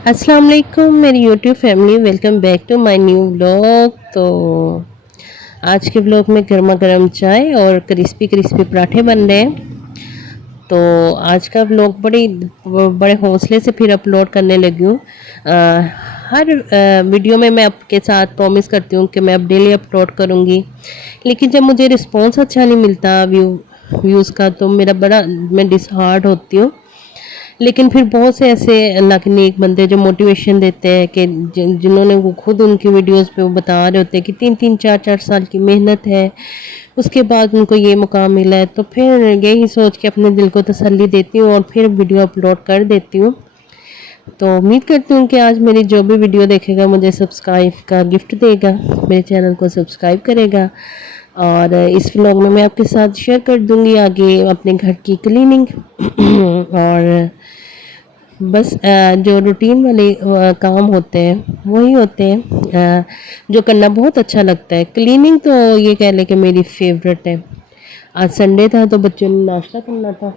अस्सलाम वालेकुम मेरी YouTube family, welcome back to my new vlog. तो आज के व्लॉग में गर्मा गर्म चाय और क्रिस्पी क्रिस्पी पराठे बन रहे हैं। तो आज का व्लॉग बड़े हौसले से फिर अपलोड करने लगी हूँ। हर वीडियो में मैं आपके साथ प्रॉमिस करती हूँ कि मैं अब डेली अपलोड करूँगी, लेकिन जब मुझे रिस्पॉन्स अच्छा नहीं मिलता व्यूज़ का, तो मैं डिसहार्ट होती हूँ। लेकिन फिर बहुत से ऐसे अल्लाह के नेक बंदे जो मोटिवेशन देते हैं कि जिन्होंने वो खुद उनकी वीडियोस पे वो बता रहे होते हैं कि 3-3 4-4 साल की मेहनत है, उसके बाद उनको ये मुकाम मिला है। तो फिर यही सोच के अपने दिल को तसल्ली देती हूँ और फिर वीडियो अपलोड कर देती हूँ। तो उम्मीद करती हूँ कि आज मेरी जो भी वीडियो देखेगा मुझे सब्सक्राइब का गिफ्ट देगा, मेरे चैनल को सब्सक्राइब करेगा। और इस व्लॉग में मैं आपके साथ शेयर कर दूँगी आगे अपने घर की क्लीनिंग और बस जो रूटीन वाले काम होते हैं वही होते हैं, जो करना बहुत अच्छा लगता है। क्लीनिंग तो ये कह लें कि मेरी फेवरेट है। आज संडे था तो बच्चों ने नाश्ता करना था,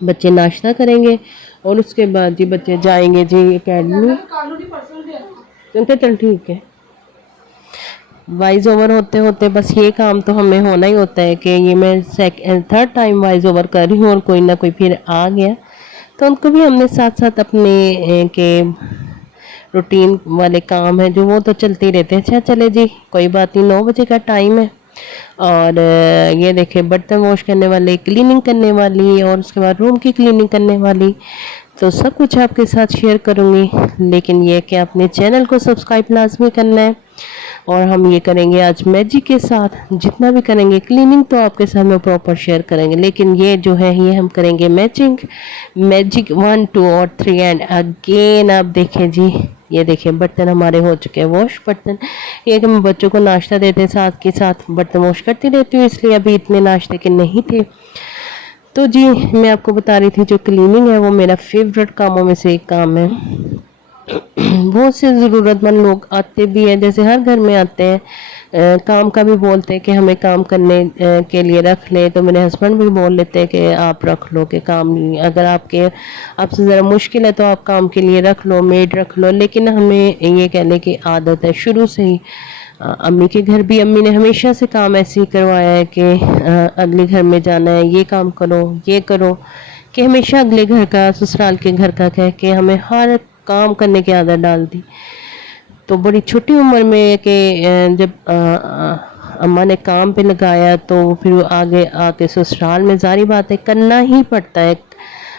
बच्चे नाश्ता करेंगे और उसके बाद जी बच्चे जाएंगे जी एकेडमी। क्योंकि चल ठीक है, वॉइस ओवर होते होते बस ये काम तो हमें होना ही होता है कि ये मैं थर्ड टाइम वॉइस ओवर कर रही हूँ और कोई ना कोई फिर आ गया, तो उनको भी हमने साथ साथ अपने के रूटीन वाले काम है जो वो तो चलते ही रहते हैं। अच्छा चले जी, कोई बात नहीं, 9 बजे का टाइम है। और ये देखिए बर्तन वॉश करने वाले, क्लीनिंग करने वाली और उसके बाद रूम की क्लीनिंग करने वाली, तो सब कुछ आपके साथ शेयर करूँगी। लेकिन ये कि अपने चैनल को सब्सक्राइब लाजमी करना है। और हम ये करेंगे आज मैजिक के साथ, जितना भी करेंगे क्लीनिंग तो आपके साथ में प्रॉपर शेयर करेंगे, लेकिन ये जो है ये हम करेंगे मैजिक 1 2 और 3 एंड अगेन। आप देखें जी, ये देखिए बर्तन हमारे हो चुके हैं वॉश। बर्तन ये कि मैं बच्चों को नाश्ता देते साथ के साथ बर्तन वॉश करती रहती हूँ, इसलिए अभी इतने नाश्ते के नहीं थे। तो जी मैं आपको बता रही थी जो क्लीनिंग है वो मेरा फेवरेट कामों में से एक काम है। बहुत से ज़रूरतमंद लोग आते भी हैं, जैसे हर घर में आते हैं। काम का भी बोलते हैं कि हमें काम करने के लिए रख लें, तो मेरे हस्बैंड भी बोल लेते हैं कि आप रख लो, कि काम नहीं, अगर आपसे ज़रा मुश्किल है तो आप काम के लिए रख लो, मेड रख लो। लेकिन हमें ये कहने की आदत है शुरू से ही। अम्मी के घर भी अम्मी ने हमेशा से काम ऐसे ही करवाया है कि अगले घर में जाना है, ये काम करो, ये करो, कि हमेशा अगले घर का, ससुराल के घर का कह के हमें हर काम करने की आदत डाल दी। तो बड़ी छोटी उम्र में कि जब अम्मा ने काम पे लगाया तो फिर वो आगे आके ससुराल में ज़ाहिर बात है करना ही पड़ता है।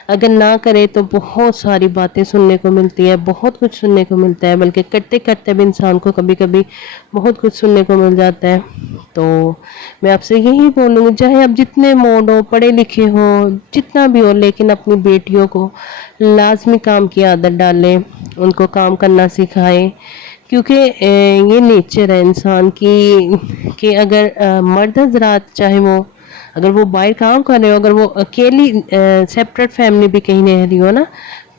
अगर ना करे तो बहुत सारी बातें सुनने को मिलती है, बहुत कुछ सुनने को मिलता है, बल्कि करते करते भी इंसान को कभी कभी बहुत कुछ सुनने को मिल जाता है। तो मैं आपसे यही बोलूँगी, चाहे आप जितने मोड हो, पढ़े लिखे हो, जितना भी हो, लेकिन अपनी बेटियों को लाजमी काम की आदत डालें, उनको काम करना सिखाएं। क्योंकि ये नेचर है इंसान की कि अगर मर्द हजरात चाहे वो, अगर वो बाहर काम कर रहे हो, अगर वो अकेली सेपरेट फैमिली भी कहीं रह रही हो ना,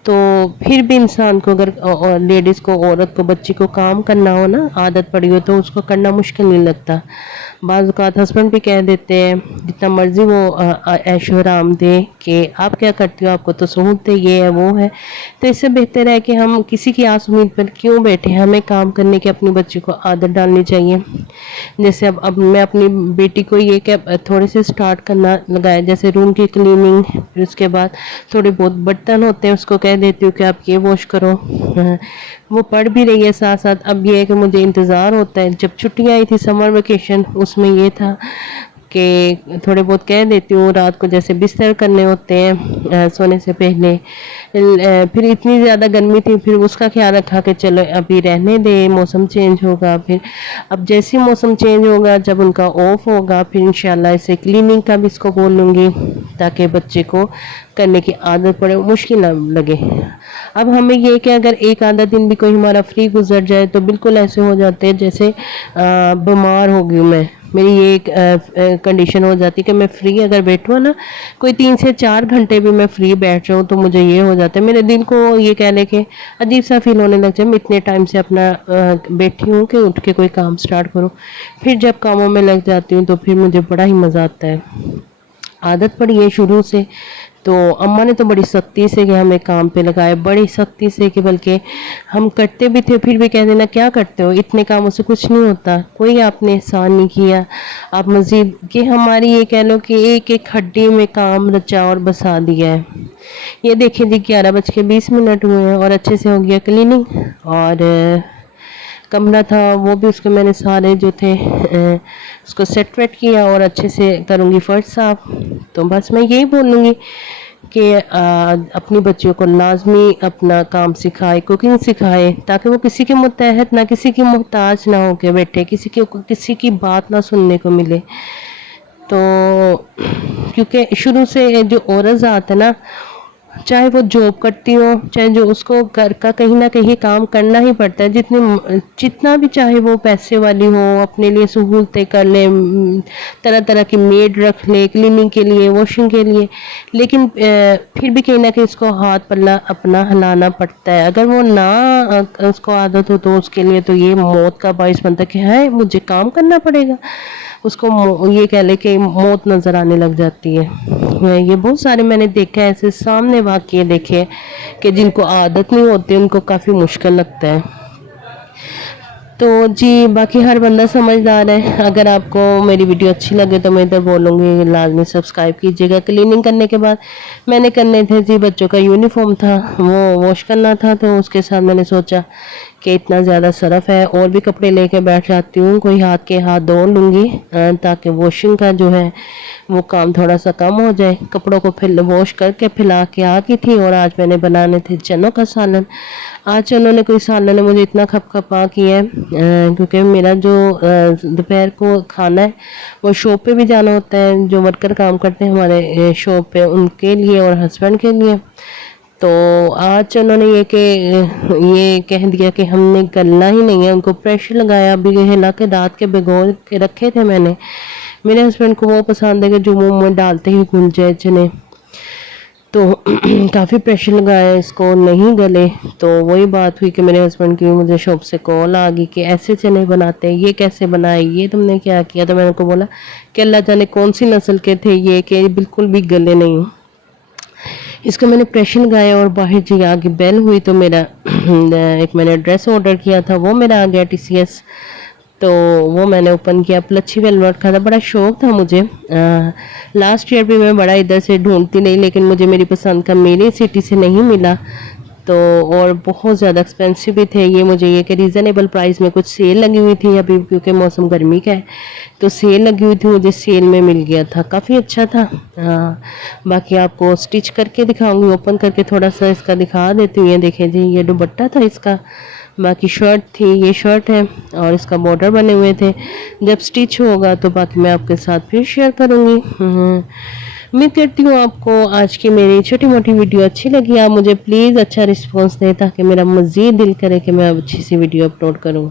तो फिर भी इंसान को, अगर लेडीज़ को, औरत को, बच्ची को काम करना हो ना, आदत पड़ी हो, तो उसको करना मुश्किल नहीं लगता। बाज़ औक़ात हस्बैंड भी कह देते हैं जितना मर्ज़ी वो ऐशो आराम दे कि आप क्या करती हो, आपको तो सहूलत है, ये है वो है। तो इससे बेहतर है कि हम किसी की आस उम्मीद पर क्यों बैठे, हमें काम करने की अपनी बच्ची को आदत डालनी चाहिए। जैसे अब मैं अपनी बेटी को ये कि थोड़े से स्टार्ट करना लगाया, जैसे रूम की क्लीनिंग, फिर उसके बाद थोड़े बहुत बर्तन होते हैं उसको कह देती हूँ कि आप ये वॉश करो। वो पढ़ भी रही है साथ साथ। अब ये है कि मुझे इंतज़ार होता है, जब छुट्टियाँ आई थी समर वेकेशन, उसमें ये था कि थोड़े बहुत कह देती हूँ, रात को जैसे बिस्तर करने होते हैं सोने से पहले। फिर इतनी ज़्यादा गर्मी थी, फिर उसका ख्याल रखा कि चलो अभी रहने दे, मौसम चेंज होगा। फिर अब जैसे ही मौसम चेंज होगा, जब उनका ऑफ होगा, फिर इंशाल्लाह इसे क्लीनिंग का भी इसको बोल लूँगी, ताकि बच्चे को करने की आदत पड़े, मुश्किल ना लगे। अब हमें ये कि अगर एक आधा दिन भी कोई हमारा फ्री गुजर जाए तो बिल्कुल ऐसे हो जाते हैं जैसे बीमार हो गई मैं, मेरी ये एक कंडीशन हो जाती है कि मैं फ्री अगर बैठूँ ना, कोई 3 से 4 घंटे भी मैं फ्री बैठ जाऊँ, तो मुझे ये हो जाता है, मेरे दिल को ये कह लें कि अजीब सा फील होने लग जाए। मैं इतने टाइम से अपना बैठी हूँ कि उठ के कोई काम स्टार्ट करूँ। फिर जब कामों में लग जाती हूँ तो फिर मुझे बड़ा ही मज़ा आता है। आदत पड़ी है शुरू से, तो अम्मा ने तो बड़ी सख्ती से कि हमें काम पे लगाया, बड़ी सख्ती से कि बल्कि हम करते भी थे फिर भी कह देना क्या करते हो, इतने कामों से कुछ नहीं होता, कोई आपने एहसान नहीं किया, आप मज़ीद कि हमारी ये कह लो कि एक एक हड्डी में काम रचा और बसा दिया है। ये देखिए जी 11:20 हुए हैं और अच्छे से हो गया क्लीनिंग। और कमरा था वो भी उसके मैंने सारे जो थे उसको सेट वेट किया और अच्छे से करूँगी फर्श साफ। तो बस मैं यही बोलूँगी कि अपनी बच्चियों को लाजमी अपना काम सिखाए, कुकिंग सिखाए, ताकि वो किसी के मुतहत ना किसी की मोहताज ना होके बैठे, किसी की बात ना सुनने को मिले। तो क्योंकि शुरू से जो औरत ज़ात है ना, चाहे वो जॉब करती हो चाहे जो, उसको घर का कहीं ना कहीं काम करना ही पड़ता है, जितना भी चाहे वो पैसे वाली हो, अपने लिए सहूलतें कर ले, तरह तरह की मेड रख ले क्लीनिंग के लिए, वॉशिंग के लिए, लेकिन फिर भी कहीं ना कहीं उसको हाथ पल्ला अपना हिलाना पड़ता है। अगर वो ना उसको आदत हो तो उसके लिए तो ये मौत का बाइस बनता है कि है मुझे काम करना पड़ेगा, उसको ये कह ले कि मौत नज़र आने लग जाती है। ये बहुत सारे मैंने देखे ऐसे सामने वाक़ये देखे कि जिनको आदत नहीं होती उनको काफ़ी मुश्किल लगता है। तो जी बाकी हर बंदा समझदार है। अगर आपको मेरी वीडियो अच्छी लगे तो मैं इधर बोलूँगी लाजमी सब्सक्राइब कीजिएगा। क्लीनिंग करने के बाद मैंने करने थे जी, बच्चों का यूनिफॉर्म था वो वॉश करना था, तो उसके साथ मैंने सोचा कि इतना ज़्यादा सरफ है और भी कपड़े लेके बैठ जाती हूँ, कोई हाथ के हाथ धो लूँगी ताकि वॉशिंग का जो है वो काम थोड़ा सा कम हो जाए। कपड़ों को फिर वॉश करके फैला के आ गई थी और आज मैंने बनाने थे चनों का सालन। आज चनों ने कोई सालन ने मुझे इतना खपखपा किया है क्योंकि मेरा जो दोपहर को खाना है वो शॉप पे भी जाना होता है, जो वर्कर काम करते हैं हमारे शॉप पे उनके लिए और हस्बैंड के लिए। तो आज उन्होंने ये कह दिया कि हमने करना ही नहीं है, उनको प्रेशर लगाया, अभी हिला के दाँत के भिगो के रखे थे मैंने। मेरे हस्बैंड को वो पसंद है कि जो मुंह में डालते ही घुल जाए चने, तो काफ़ी प्रेशर लगाया, इसको नहीं गले। तो वही बात हुई कि मेरे हस्बैंड की मुझे शॉप से कॉल आ गई कि ऐसे चने बनाते हैं, ये कैसे बनाए, ये तुमने क्या किया। तो मैंने उनको बोला कि अल्लाह जाने कौन सी नस्ल के थे ये कि बिल्कुल भी गले नहीं। इसको मैंने प्रेशर लगाया और बाहर जी आगे बेल हुई तो मेरा एक मैंने ड्रेस ऑर्डर किया था वो मेरा आ गया TCS। तो वो मैंने ओपन किया, प्लची वेलवेट का था, बड़ा शौक था मुझे। लास्ट ईयर भी मैं बड़ा इधर से ढूंढती नहीं, लेकिन मुझे मेरी पसंद का मेरी सिटी से नहीं मिला। तो और बहुत ज़्यादा एक्सपेंसिव भी थे ये, मुझे ये कि रीज़नेबल प्राइस में कुछ सेल लगी हुई थी अभी क्योंकि मौसम गर्मी का है, तो सेल लगी हुई थी, मुझे सेल में मिल गया था, काफ़ी अच्छा था। बाकी आपको स्टिच करके दिखाऊंगी, ओपन करके थोड़ा सा इसका दिखा देती हूँ। ये देखें जी, ये दुपट्टा था इसका, बाकी शर्ट थी, ये शर्ट है और इसका बॉर्डर बने हुए थे। जब स्टिच होगा तो बाकी मैं आपके साथ फिर शेयर करूँगी। उम्मीद करती हूँ आपको आज की मेरी छोटी मोटी वीडियो अच्छी लगी। आप मुझे प्लीज़ अच्छा रिस्पॉन्स दें ताकि मेरा मज़ीद दिल करे कि मैं अच्छी सी वीडियो अपलोड करूँ।